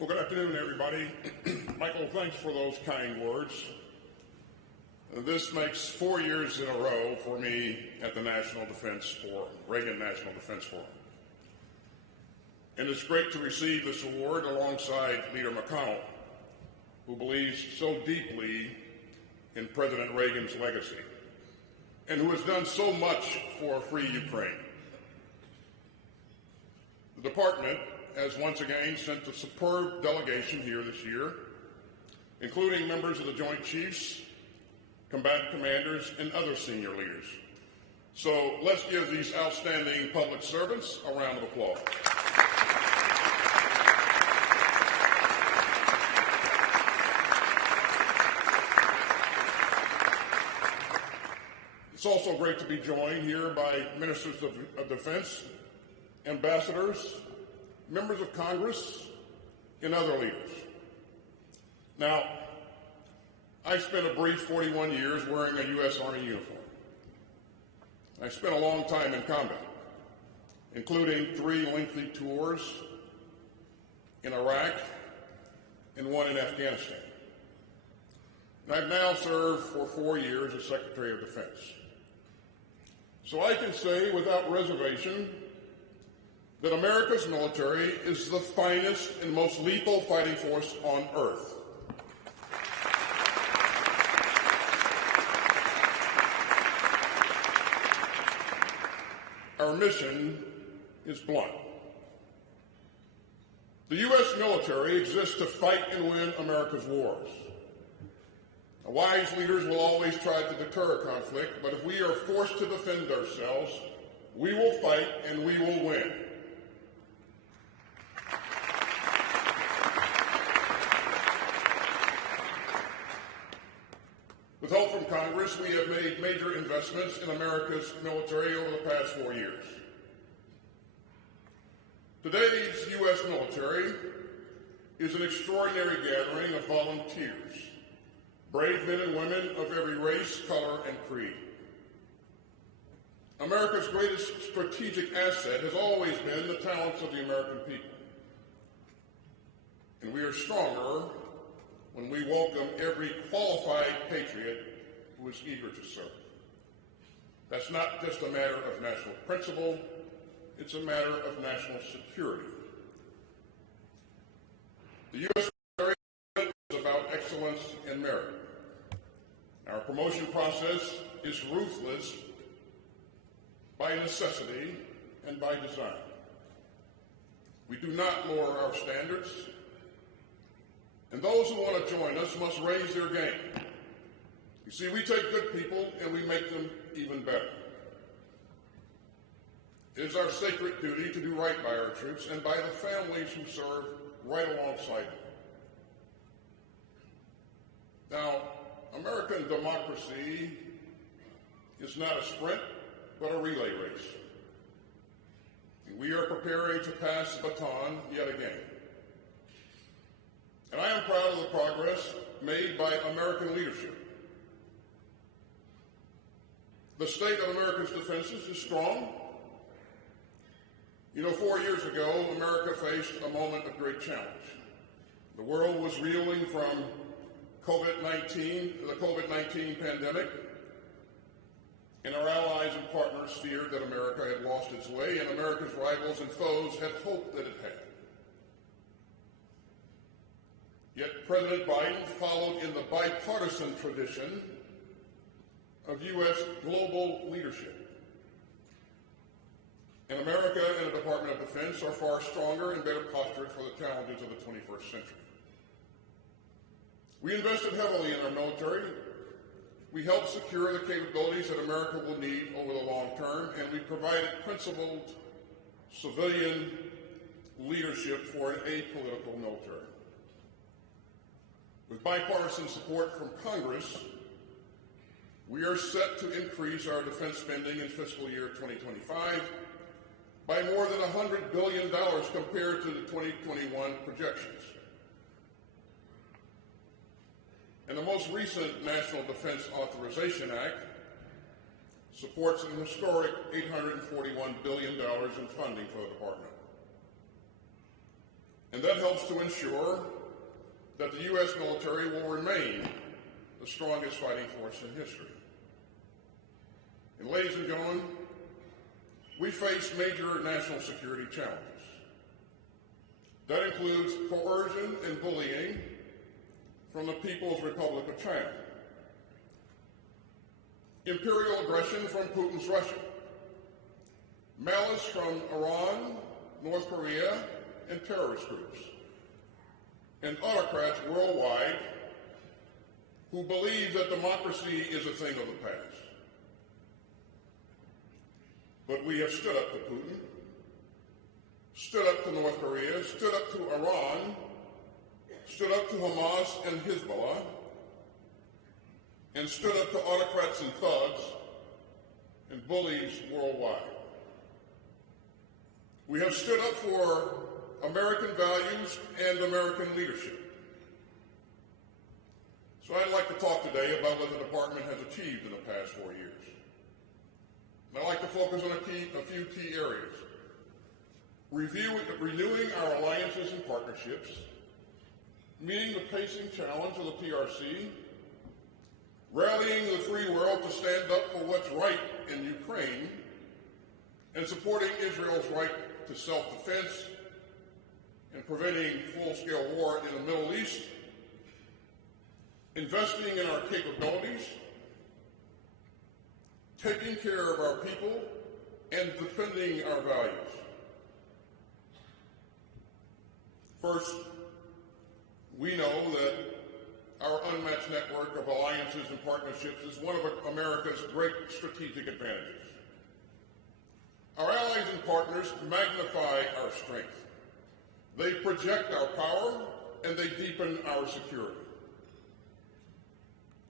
Well, good afternoon, everybody. Michael, thanks for those kind words. This makes 4 years in a row for me at the National Defense Forum, Reagan National Defense Forum. And it's great to receive this award alongside Leader McConnell, who believes so deeply in President Reagan's legacy and who has done so much for a free Ukraine. The department has once again sent a superb delegation here this year, including members of the Joint Chiefs, combatant commanders, and other senior leaders. So let's give these outstanding public servants a round of applause. It's also great to be joined here by ministers of defense, ambassadors, members of Congress, and other leaders. Now, I spent a brief 41 years wearing a U.S. Army uniform. I spent a long time in combat, including 3 lengthy tours in Iraq and 1 in Afghanistan. And I've now served for 4 years as Secretary of Defense. So I can say without reservation that America's military is the finest and most lethal fighting force on earth. Our mission is blunt. The U.S. military exists to fight and win America's wars. Now, wise leaders will always try to deter conflict, but if we are forced to defend ourselves, we will fight and we will win. With help from Congress, we have made major investments in America's military over the past 4 years. Today's U.S. military is an extraordinary gathering of volunteers, brave men and women of every race, color, and creed. America's greatest strategic asset has always been the talents of the American people. And we are stronger when we welcome every qualified patriot who is eager to serve. That's not just a matter of national principle, it's a matter of national security. The U.S. military is about excellence and merit. Our promotion process is ruthless by necessity and by design. We do not lower our standards, and those who want to join us must raise their game. You see, we take good people and we make them even better. It is our sacred duty to do right by our troops and by the families who serve right alongside them. Now, American democracy is not a sprint, but a relay race. And we are preparing to pass the baton yet again. And I am proud of the progress made by American leadership. The state of America's defenses is strong. You know, 4 years ago, America faced a moment of great challenge. The world was reeling from the COVID-19 pandemic, and our allies and partners feared that America had lost its way, and America's rivals and foes had hoped that it had. Yet President Biden followed in the bipartisan tradition of U.S. global leadership. And America and the Department of Defense are far stronger and better postured for the challenges of the 21st century. We invested heavily in our military. We helped secure the capabilities that America will need over the long term, and we provided principled civilian leadership for an apolitical military. With bipartisan support from Congress, we are set to increase our defense spending in fiscal year 2025 by more than $100 billion compared to the 2021 projections. And the most recent National Defense Authorization Act supports an historic $841 billion in funding for the department. And And that helps to ensure that the U.S. military will remain the strongest fighting force in history. And ladies and gentlemen, we face major national security challenges. That includes coercion and bullying from the People's Republic of China, imperial aggression from Putin's Russia, malice from Iran, North Korea, and terrorist groups, and autocrats worldwide who believe that democracy is a thing of the past. But we have stood up to Putin, stood up to North Korea, stood up to Iran, stood up to Hamas and Hezbollah, and stood up to autocrats and thugs and bullies worldwide. We have stood up for American values and American leadership. So I'd like to talk today about what the department has achieved in the past 4 years. And I'd like to focus on a few key areas. Renewing our alliances and partnerships, meeting the pacing challenge of the PRC, rallying the free world to stand up for what's right in Ukraine, and supporting Israel's right to self-defense, and preventing full-scale war in the Middle East, investing in our capabilities, taking care of our people, and defending our values. First, we know that our unmatched network of alliances and partnerships is one of America's great strategic advantages. Our allies and partners magnify our strength. They project our power, and they deepen our security.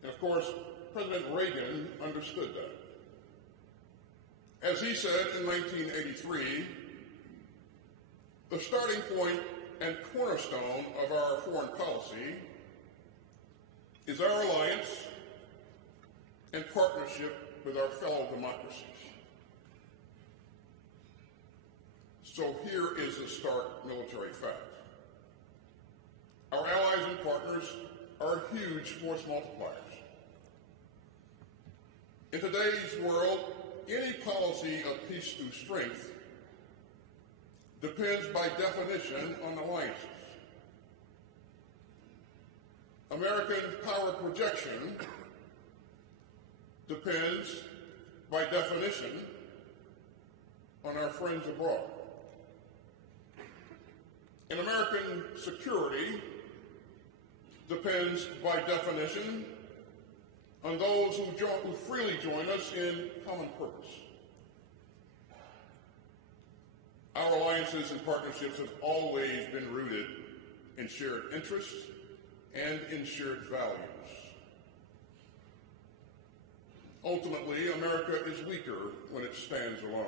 And of course, President Reagan understood that. As he said in 1983, the starting point and cornerstone of our foreign policy is our alliance and partnership with our fellow democracies. So here is the stark military fact. Our allies and partners are huge force multipliers. In today's world, any policy of peace through strength depends by definition on alliances. American power projection depends by definition on our friends abroad. And American security depends by definition on those who freely join us in common purpose. Our alliances and partnerships have always been rooted in shared interests and in shared values. Ultimately, America is weaker when it stands alone.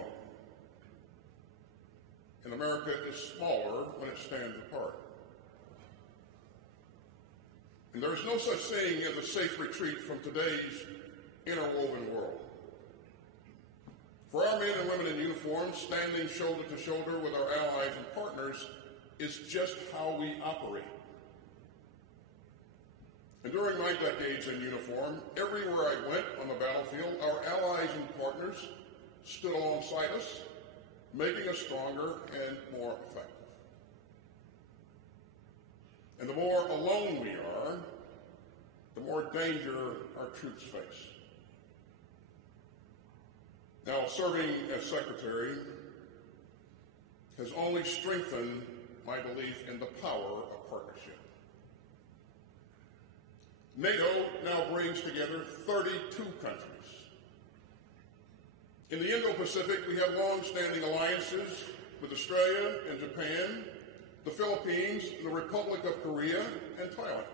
And America is smaller when it stands apart. And there is no such thing as a safe retreat from today's interwoven world. For our men and women in uniform, standing shoulder to shoulder with our allies and partners is just how we operate. And during my decades in uniform, everywhere I went on the battlefield, our allies and partners stood alongside us, making us stronger and more effective. And the more alone we are, the more danger our troops face. Now, serving as secretary has only strengthened my belief in the power of partnership. NATO now brings together 32 countries. In the Indo-Pacific, we have long-standing alliances with Australia and Japan, the Philippines, the Republic of Korea, and Thailand.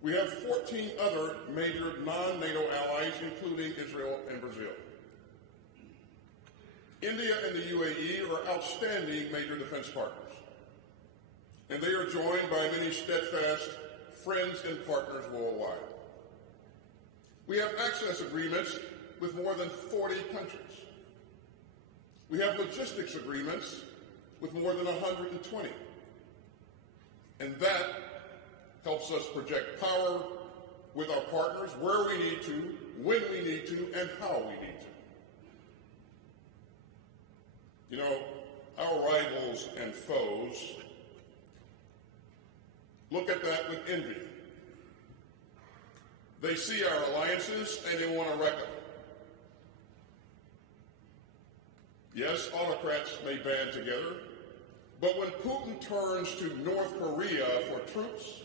We have 14 other major non-NATO allies, including Israel and Brazil. India and the UAE are outstanding major defense partners, and they are joined by many steadfast friends and partners worldwide. We have access agreements with more than 40 countries. We have logistics agreements with more than 120. And that helps us project power with our partners where we need to, when we need to, and how we need to. You know, our rivals and foes look at that with envy. They see our alliances and they want to wreck them. Yes, autocrats may band together, but when Putin turns to North Korea for troops,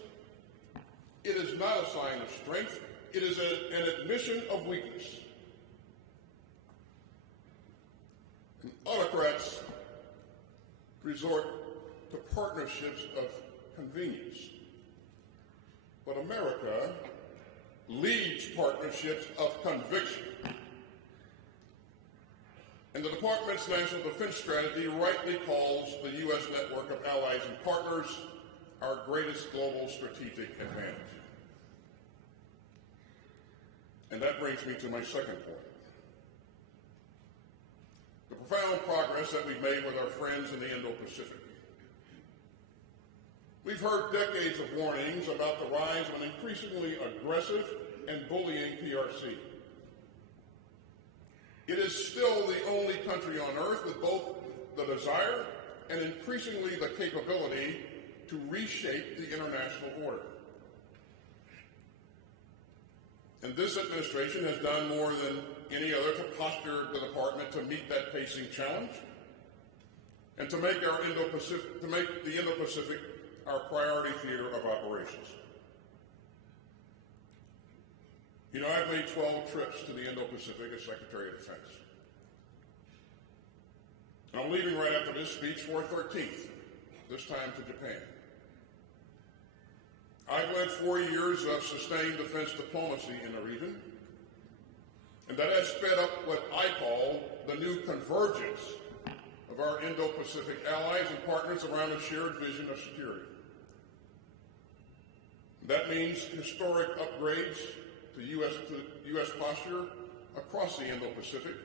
it is not a sign of strength. It is an admission of weakness. And autocrats resort to partnerships of convenience. But America leads partnerships of conviction. And the Department's National Defense Strategy rightly calls the U.S. network of allies and partners our greatest global strategic advantage. And that brings me to my second point. The profound progress that we've made with our friends in the Indo-Pacific. We've heard decades of warnings about the rise of an increasingly aggressive and bullying PRC. It is still the only country on earth with both the desire and increasingly the capability to reshape the international order. And this administration has done more than any other to posture the department to meet that pacing challenge and to make the Indo-Pacific our priority theater of operations. You know, I've made 12 trips to the Indo-Pacific as Secretary of Defense. And I'm leaving right after this speech for a 13th, this time to Japan. I've led 4 years of sustained defense diplomacy in the region, and that has sped up what I call the new convergence of our Indo-Pacific allies and partners around a shared vision of security. That means historic upgrades to U.S. posture across the Indo-Pacific,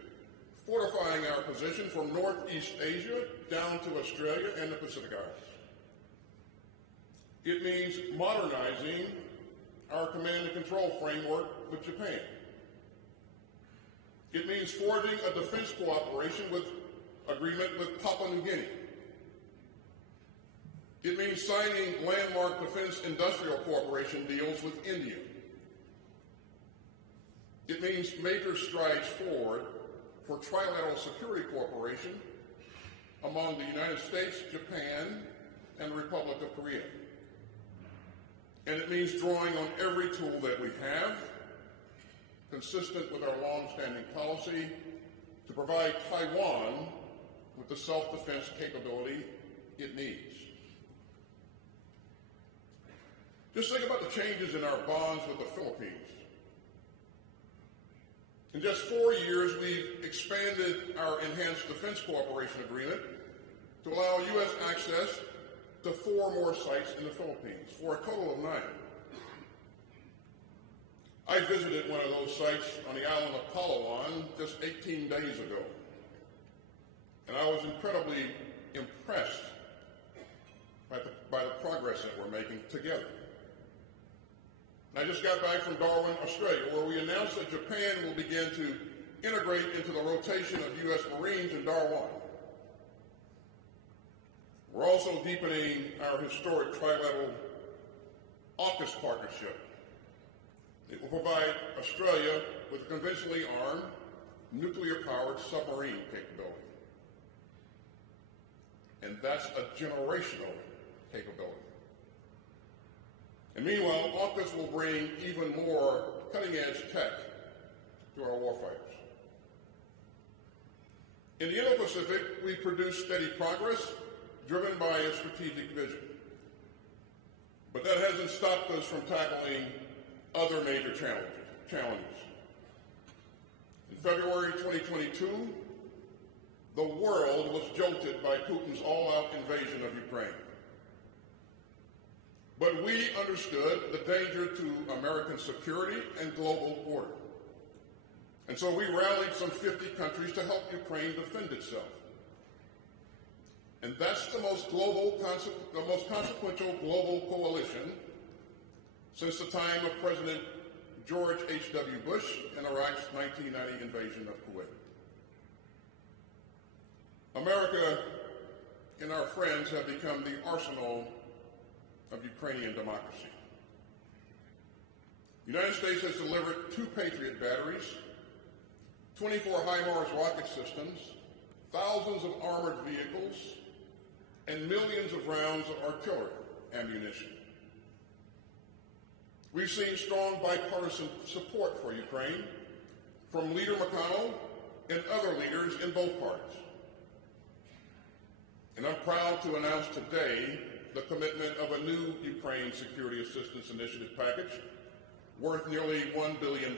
fortifying our position from Northeast Asia down to Australia and the Pacific Islands. It means modernizing our command and control framework with Japan. It means forging a defense cooperation agreement with Papua New Guinea. It means signing landmark defense industrial cooperation deals with India. It means major strides forward for trilateral security cooperation among the United States, Japan, and the Republic of Korea. And it means drawing on every tool that we have, consistent with our long-standing policy, to provide Taiwan with the self-defense capability it needs. Just think about the changes in our bonds with the Philippines. In just 4 years, we've expanded our enhanced defense cooperation agreement to allow U.S. access to 4 more sites in the Philippines, for a total of 9. I visited one of those sites on the island of Palawan just 18 days ago, and I was incredibly impressed by the progress that we're making together. I just got back from Darwin, Australia, where we announced that Japan will begin to integrate into the rotation of U.S. Marines in Darwin. We're also deepening our historic trilateral AUKUS partnership. It will provide Australia with a conventionally armed, nuclear-powered submarine capability. And that's a generational capability. And meanwhile, AUKUS will bring even more cutting-edge tech to our warfighters. In the Indo-Pacific, we produce steady progress driven by a strategic vision. But that hasn't stopped us from tackling other major challenges. In February 2022, the world was jolted by Putin's all-out invasion of Ukraine. But we understood the danger to American security and global order. And so we rallied some 50 countries to help Ukraine defend itself. And that's the most consequential global coalition since the time of President George H.W. Bush and Iraq's 1990 invasion of Kuwait. America and our friends have become the arsenal of Ukrainian democracy. The United States has delivered 2 Patriot batteries, 24 HIMARS rocket systems, thousands of armored vehicles, and millions of rounds of artillery ammunition. We've seen strong bipartisan support for Ukraine from Leader McConnell and other leaders in both parties. And I'm proud to announce today the commitment of a new Ukraine Security Assistance Initiative package worth nearly $1 billion.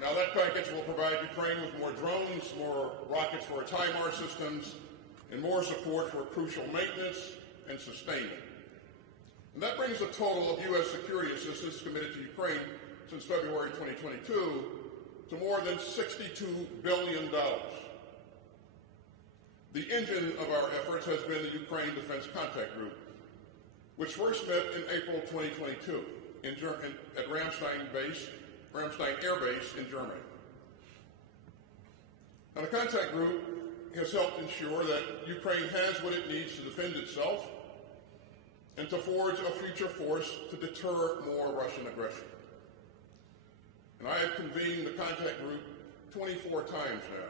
Now that package will provide Ukraine with more drones, more rockets for its HIMARS systems, and more support for crucial maintenance and sustainment. And that brings the total of U.S. security assistance committed to Ukraine since February 2022 to more than $62 billion. The engine of our efforts has been the Ukraine Defense Contact Group, which first met in April 2022 at Ramstein Air Base in Germany. Now, the contact group has helped ensure that Ukraine has what it needs to defend itself and to forge a future force to deter more Russian aggression. And I have convened the contact group 24 times now.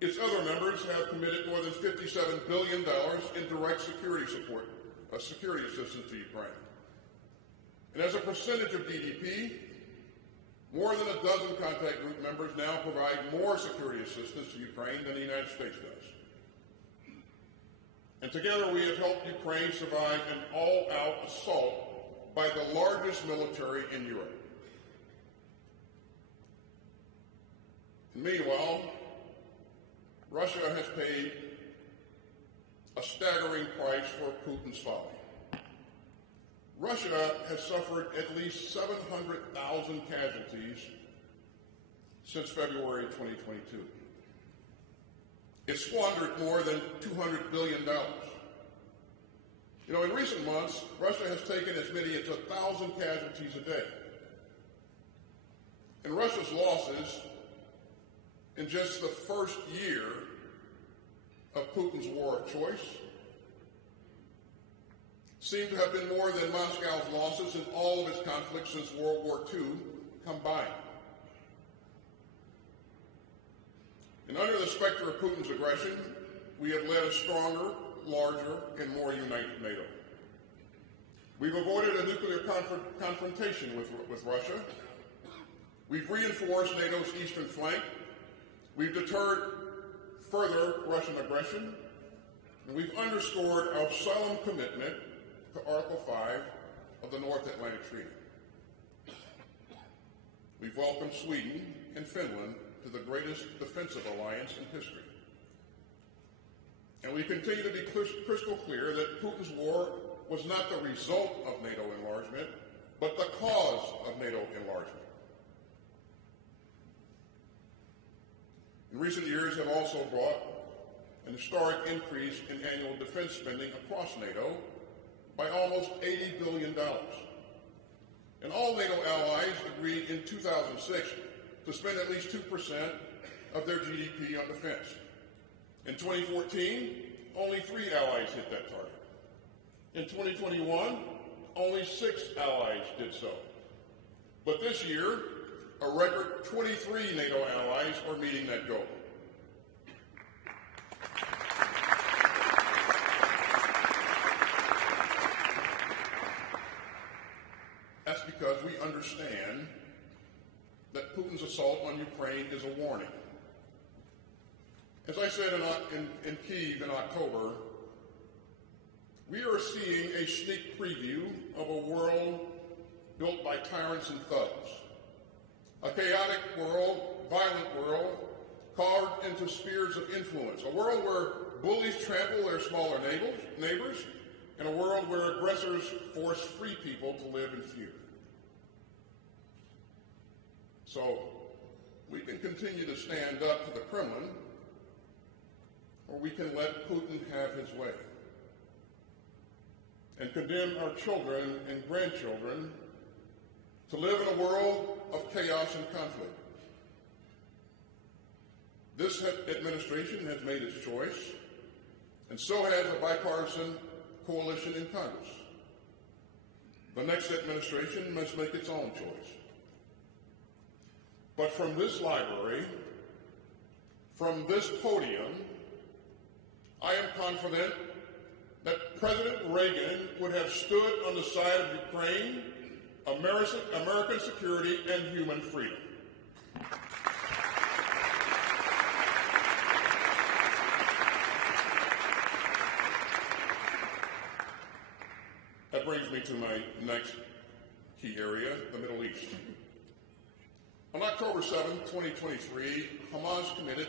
Its other members have committed more than $57 billion in direct security support, security assistance to Ukraine. And as a percentage of GDP, more than a dozen contact group members now provide more security assistance to Ukraine than the United States does. And together we have helped Ukraine survive an all-out assault by the largest military in Europe. And meanwhile, Russia has paid a staggering price for Putin's folly. Russia has suffered at least 700,000 casualties since February 2022. It squandered more than $200 billion. In recent months, Russia has taken as many as 1,000 casualties a day. And Russia's losses in just the first year of Putin's war of choice seem to have been more than Moscow's losses in all of its conflicts since World War II combined. And under the specter of Putin's aggression, we have led a stronger, larger, and more united NATO. We've avoided a nuclear confrontation with Russia. We've reinforced NATO's eastern flank. We've deterred further Russian aggression. And we've underscored our solemn commitment to Article 5 of the North Atlantic Treaty. We've welcomed Sweden and Finland to the greatest defensive alliance in history. And we continue to be crystal clear that Putin's war was not the result of NATO enlargement, but the cause of NATO enlargement. In recent years have also brought an historic increase in annual defense spending across NATO by almost $80 billion. And all NATO allies agreed in 2006 to spend at least 2% of their GDP on defense. In 2014, only 3 allies hit that target. In 2021, only 6 allies did so. But this year, a record 23 NATO allies are meeting that goal. That's because we understand that Putin's assault on Ukraine is a warning. As I said in Kyiv in October, we are seeing a sneak preview of a world built by tyrants and thugs. A chaotic world, violent world, carved into spheres of influence. A world where bullies trample their smaller neighbors, in a world where aggressors force free people to live in fear. So we can continue to stand up to the Kremlin, or we can let Putin have his way and condemn our children and grandchildren to live in a world of chaos and conflict. This administration has made its choice, and so has a bipartisan coalition in Congress. The next administration must make its own choice. But from this library, from this podium, I am confident that President Reagan would have stood on the side of Ukraine, American security, and human freedom. That brings me to my next key area, the Middle East. On October 7, 2023, Hamas committed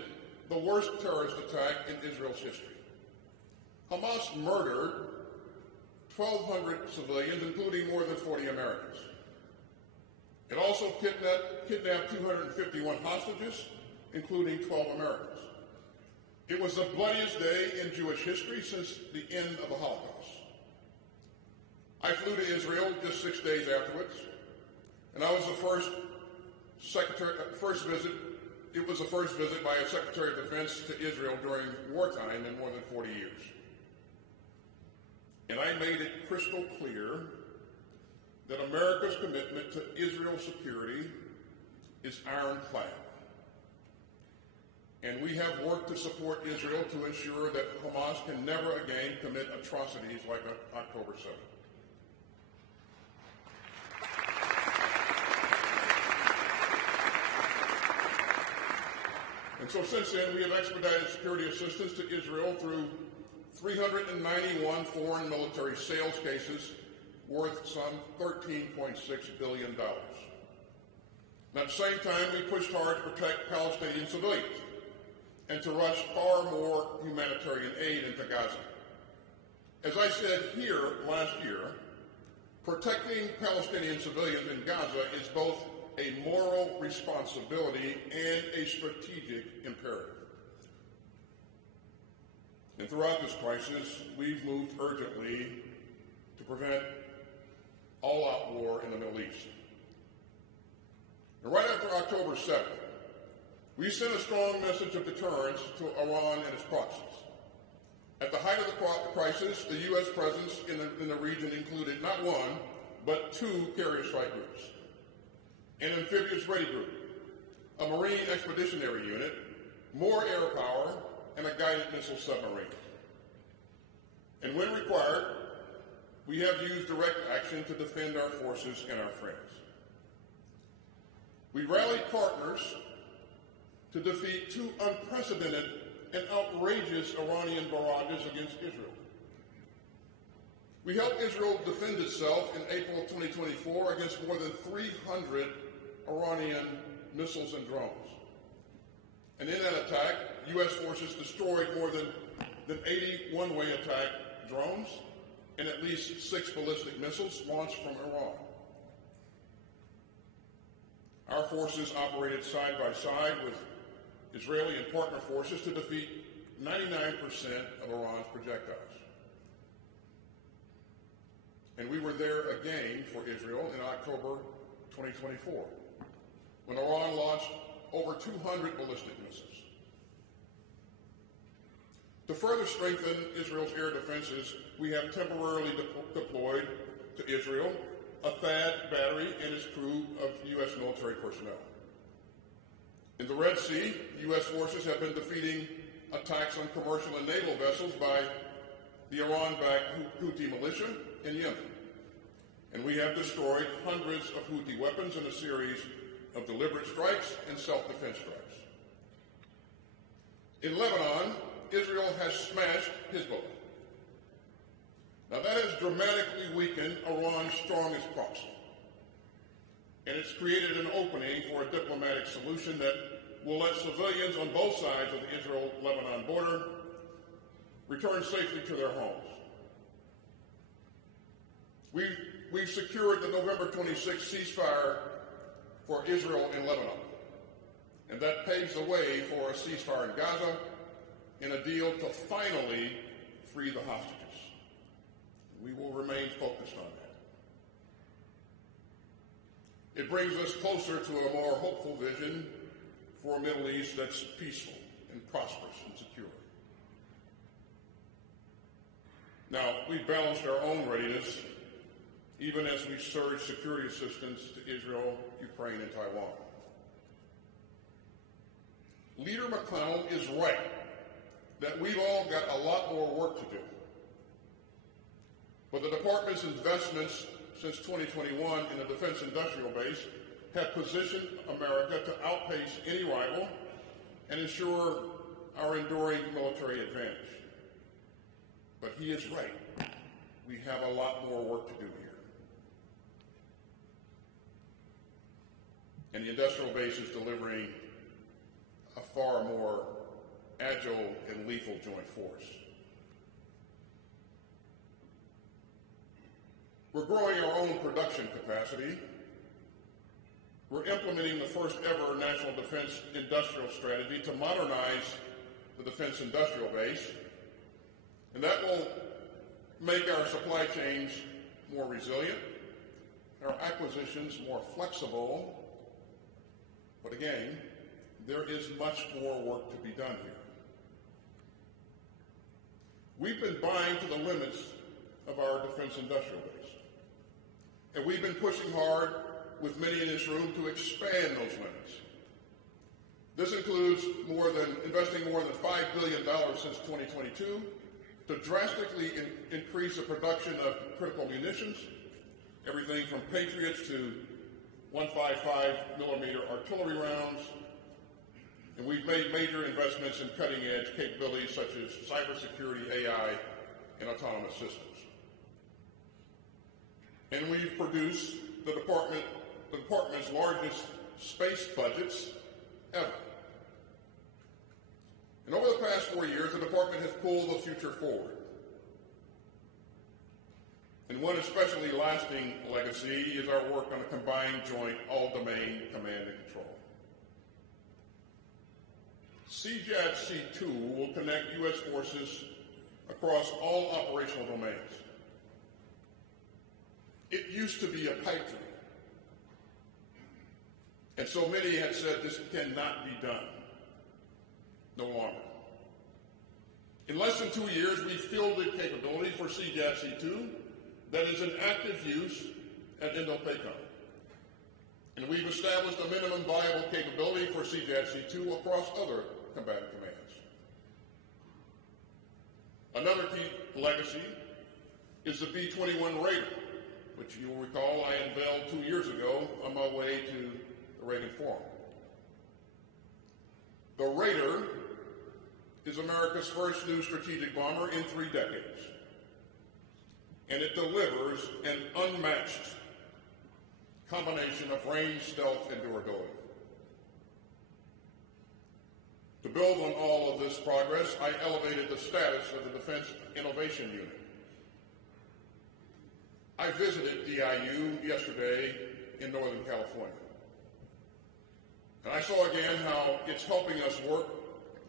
the worst terrorist attack in Israel's history. Hamas murdered 1,200 civilians, including more than 40 Americans. It also kidnapped 251 hostages, including 12 Americans. It was the bloodiest day in Jewish history since the end of the Holocaust. I flew to Israel just 6 days afterwards, and I was the first visit. It was the first visit by a Secretary of Defense to Israel during wartime in more than 40 years. And I made it crystal clear that America's commitment to Israel's security is ironclad. And we have worked to support Israel to ensure that Hamas can never again commit atrocities like October 7th. And so since then, we have expedited security assistance to Israel through 391 foreign military sales cases worth some $13.6 billion. And at the same time, we pushed hard to protect Palestinian civilians and to rush far more humanitarian aid into Gaza. As I said here last year, protecting Palestinian civilians in Gaza is both a moral responsibility and a strategic imperative. And throughout this crisis, we've moved urgently to prevent all-out war in the Middle East. And right after October 7th, we sent a strong message of deterrence to Iran and its proxies. At the height of the crisis, the U.S. presence in the region included not one, but 2 carrier strike groups, an amphibious ready group, a marine expeditionary unit, more air power, and a guided missile submarine. And when required, we have used direct action to defend our forces and our friends. We rallied partners to defeat 2 unprecedented and outrageous Iranian barrages against Israel. We helped Israel defend itself in April 2024 against more than 300 Iranian missiles and drones. And in that attack, U.S. forces destroyed more than 80 one-way attack drones and at least 6 ballistic missiles launched from Iran. Our forces operated side by side with Israeli and partner forces to defeat 99% of Iran's projectiles. And we were there again for Israel in October 2024, when Iran launched over 200 ballistic missiles. To further strengthen Israel's air defenses, we have temporarily deployed to Israel a THAAD battery and its crew of U.S. military personnel. In the Red Sea, U.S. forces have been defeating attacks on commercial and naval vessels by the Iran-backed Houthi militia in Yemen. And we have destroyed hundreds of Houthi weapons in a series of deliberate strikes and self-defense strikes. In Lebanon, Israel has smashed Hezbollah. Now that has dramatically weakened Iran's strongest proxy. And it's created an opening for a diplomatic solution that will let civilians on both sides of the Israel-Lebanon border return safely to their homes. We've secured the November 26th ceasefire for Israel and Lebanon, and that paves the way for a ceasefire in Gaza and a deal to finally free the hostages. We will remain focused on that. It brings us closer to a more hopeful vision for a Middle East that's peaceful and prosperous and secure. Now, we've balanced our own readiness even as we surge security assistance to Israel, Ukraine, and Taiwan. Leader McConnell is right that we've all got a lot more work to do. But the department's investments since 2021 in the defense industrial base have positioned America to outpace any rival and ensure our enduring military advantage. But he is right. We have a lot more work to do here. And the industrial base is delivering a far more agile and lethal joint force. We're growing our own production capacity. We're implementing the first ever National Defense Industrial Strategy to modernize the defense industrial base, and that will make our supply chains more resilient, our acquisitions more flexible. But again, there is much more work to be done here. We've been buying to the limits of our defense industrial base, and we've been pushing hard with many in this room to expand those limits. This includes investing more than $5 billion since 2022 to drastically increase the production of critical munitions, everything from Patriots to 155 millimeter artillery rounds. And we've made major investments in cutting-edge capabilities such as cybersecurity, AI, and autonomous systems. And we've produced the department's largest space budgets ever. And over the past 4 years, the department has pulled the future forward. And one especially lasting legacy is our work on a combined joint all-domain command and control. CJADC2 will connect U.S. forces across all operational domains. It used to be a pipe dream. And so many had said this cannot be done. No longer. In less than 2 years, we fielded capability for CJADC2 that is in active use at INDOPACOM. And we've established a minimum viable capability for CJADC2 across other combatant commands. Another key legacy is the B-21 Raider, which you will recall I unveiled 2 years ago on my way to the Reagan Forum. The Raider is America's first new strategic bomber in 3 decades, and it delivers an unmatched combination of range, stealth, and durability. To build on all of this progress, I elevated the status of the Defense Innovation Unit. I visited DIU yesterday in Northern California, and I saw again how it's helping us work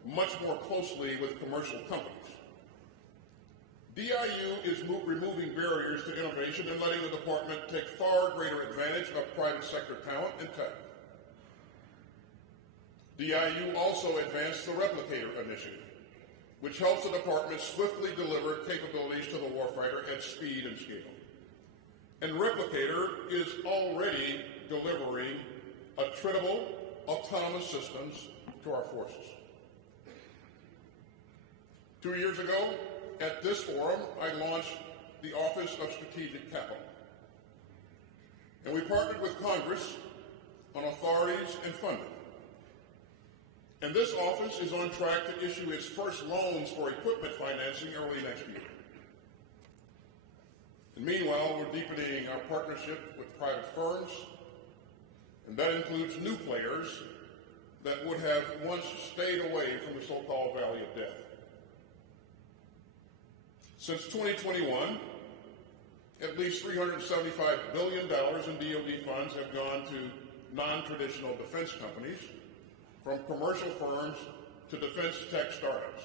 much more closely with commercial companies. DIU is removing barriers to innovation and letting the department take far greater advantage of private sector talent and tech. DIU also advanced the Replicator initiative, which helps the department swiftly deliver capabilities to the warfighter at speed and scale. And Replicator is already delivering attritable, autonomous systems to our forces. 2 years ago, at this forum, I launched the Office of Strategic Capital. And we partnered with Congress on authorities and funding. And this office is on track to issue its first loans for equipment financing early next year. And meanwhile, we're deepening our partnership with private firms, and that includes new players that would have once stayed away from the so-called Valley of Death. Since 2021, At least $375 billion in DoD funds have gone to non-traditional defense companies, from commercial firms to defense tech startups.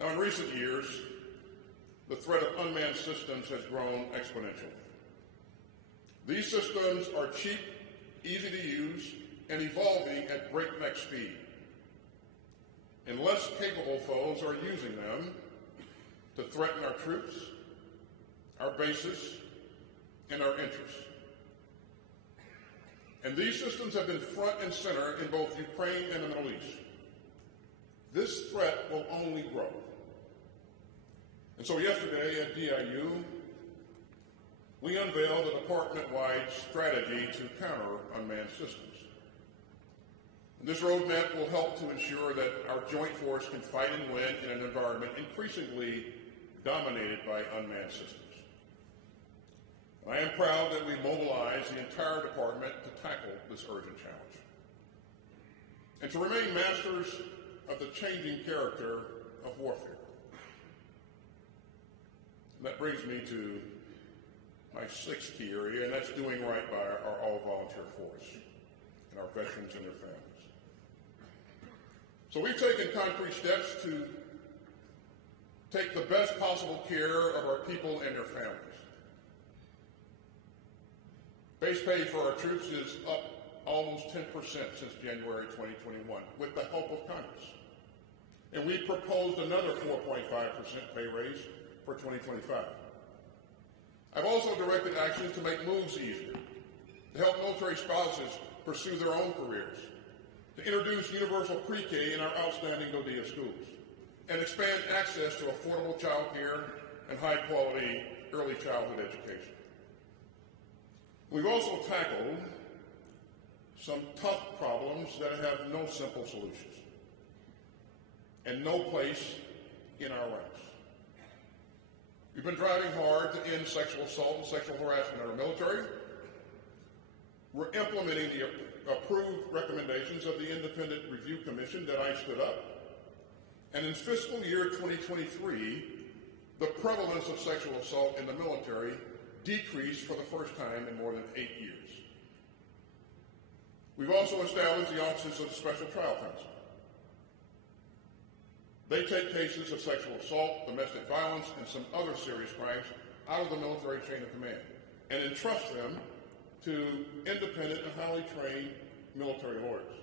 Now, in recent years, the threat of unmanned systems has grown exponentially. These systems are cheap, easy to use, and evolving at breakneck speed. And less capable foes are using them to threaten our troops, our bases, and our interests. And these systems have been front and center in both Ukraine and the Middle East. This threat will only grow. And so yesterday at DIU, we unveiled a department-wide strategy to counter unmanned systems. And this roadmap will help to ensure that our joint force can fight and win in an environment increasingly dominated by unmanned systems. I am proud that we mobilized the entire department to tackle this urgent challenge and to remain masters of the changing character of warfare. And that brings me to my sixth key area, and that's doing right by our all-volunteer force and our veterans and their families. So we've taken concrete steps to take the best possible care of our people and their families. Base pay for our troops is up almost 10% since January 2021 with the help of Congress. And we proposed another 4.5% pay raise for 2025. I've also directed actions to make moves easier, to help military spouses pursue their own careers, to introduce universal pre-K in our outstanding DoD schools, and expand access to affordable child care and high-quality early childhood education. We've also tackled some tough problems that have no simple solutions and no place in our ranks. We've been driving hard to end sexual assault and sexual harassment in our military. We're implementing the approved recommendations of the Independent Review Commission that I stood up. And in fiscal year 2023, the prevalence of sexual assault in the military decreased for the first time in more than 8 years. We've also established the Offices of the Special Trial Counsel. They take cases of sexual assault, domestic violence, and some other serious crimes out of the military chain of command and entrust them to independent and highly trained military lawyers.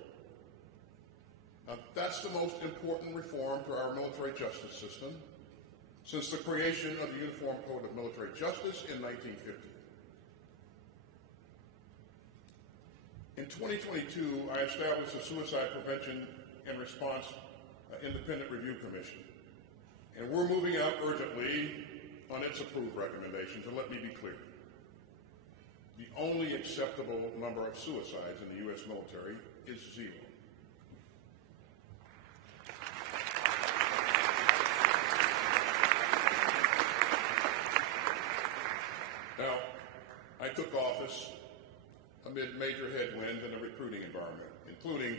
Now, that's the most important reform to our military justice system since the creation of the Uniform Code of Military Justice in 1950. In 2022, I established the Suicide Prevention and Response Independent Review Commission, and we're moving out urgently on its approved recommendations. And let me be clear, the only acceptable number of suicides in the U.S. military is 0. Now, I took office amid major headwinds in the recruiting environment, including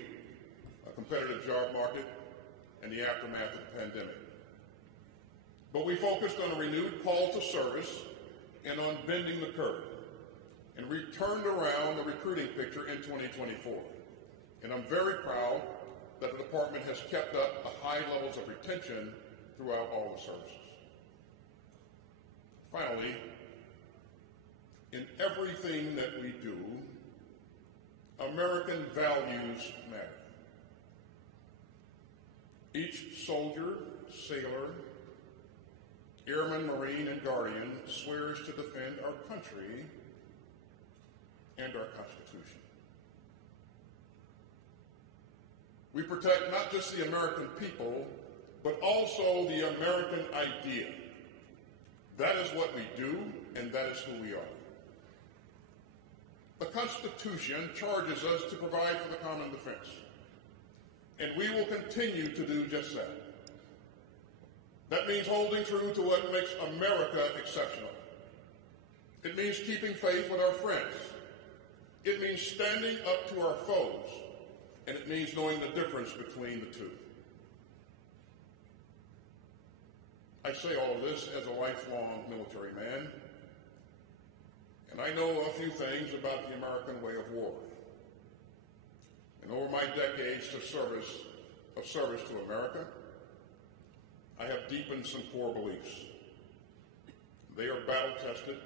a competitive job market and the aftermath of the pandemic. But we focused on a renewed call to service and on bending the curve, and we turned around the recruiting picture in 2024. And I'm very proud that the department has kept up the high levels of retention throughout all the services. Finally, in everything that we do, American values matter. Each soldier, sailor, airman, Marine, and Guardian swears to defend our country and our Constitution. We protect not just the American people, but also the American idea. That is what we do, and that is who we are. The Constitution charges us to provide for the common defense, and we will continue to do just that. That means holding true to what makes America exceptional. It means keeping faith with our friends. It means standing up to our foes, and it means knowing the difference between the two. I say all of this as a lifelong military man, and I know a few things about the American way of war. And over my decades of service to America, I have deepened some core beliefs. They are battle-tested,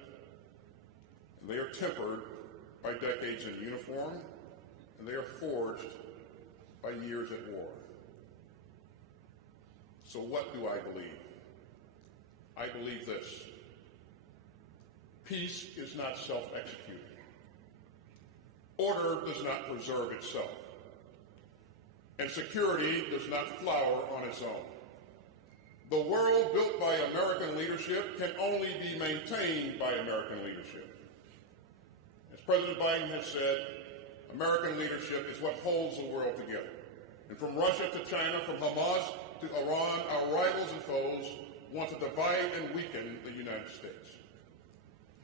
and they are tempered by decades in uniform, and they are forged by years at war. So what do I believe? I believe this: peace is not self-executing. Order does not preserve itself. And security does not flower on its own. The world built by American leadership can only be maintained by American leadership. As President Biden has said, American leadership is what holds the world together. And from Russia to China, from Hamas to Iran, our rivals and foes want to divide and weaken the United States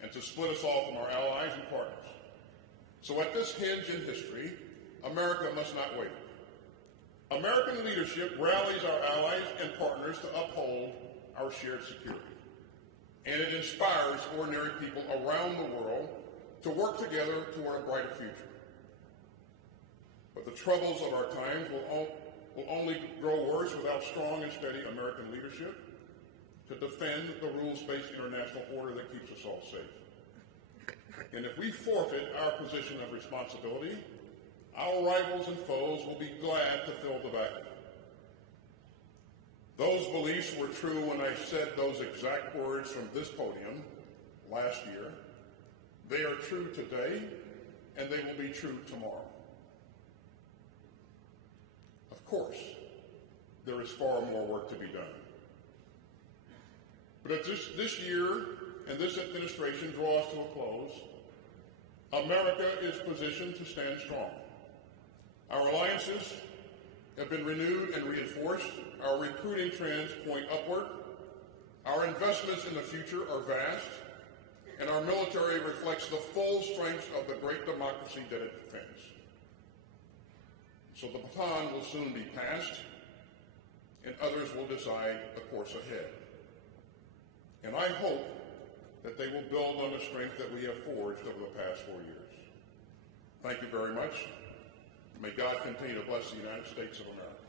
and to split us off from our allies and partners. So at this hinge in history, America must not waver. American leadership rallies our allies and partners to uphold our shared security. And it inspires ordinary people around the world to work together toward a brighter future. But the troubles of our times will only grow worse without strong and steady American leadership to defend the rules-based international order that keeps us all safe. And if we forfeit our position of responsibility, our rivals and foes will be glad to fill the vacuum. Those beliefs were true when I said those exact words from this podium last year. They are true today, and they will be true tomorrow. Of course, there is far more work to be done. But as this year and this administration draws to a close, America is positioned to stand strong. Our alliances have been renewed and reinforced. Our recruiting trends point upward. Our investments in the future are vast, and our military reflects the full strength of the great democracy that it defends. So the baton will soon be passed, and others will decide the course ahead. And I hope that they will build on the strength that we have forged over the past 4 years. Thank you very much. May God continue to bless the United States of America.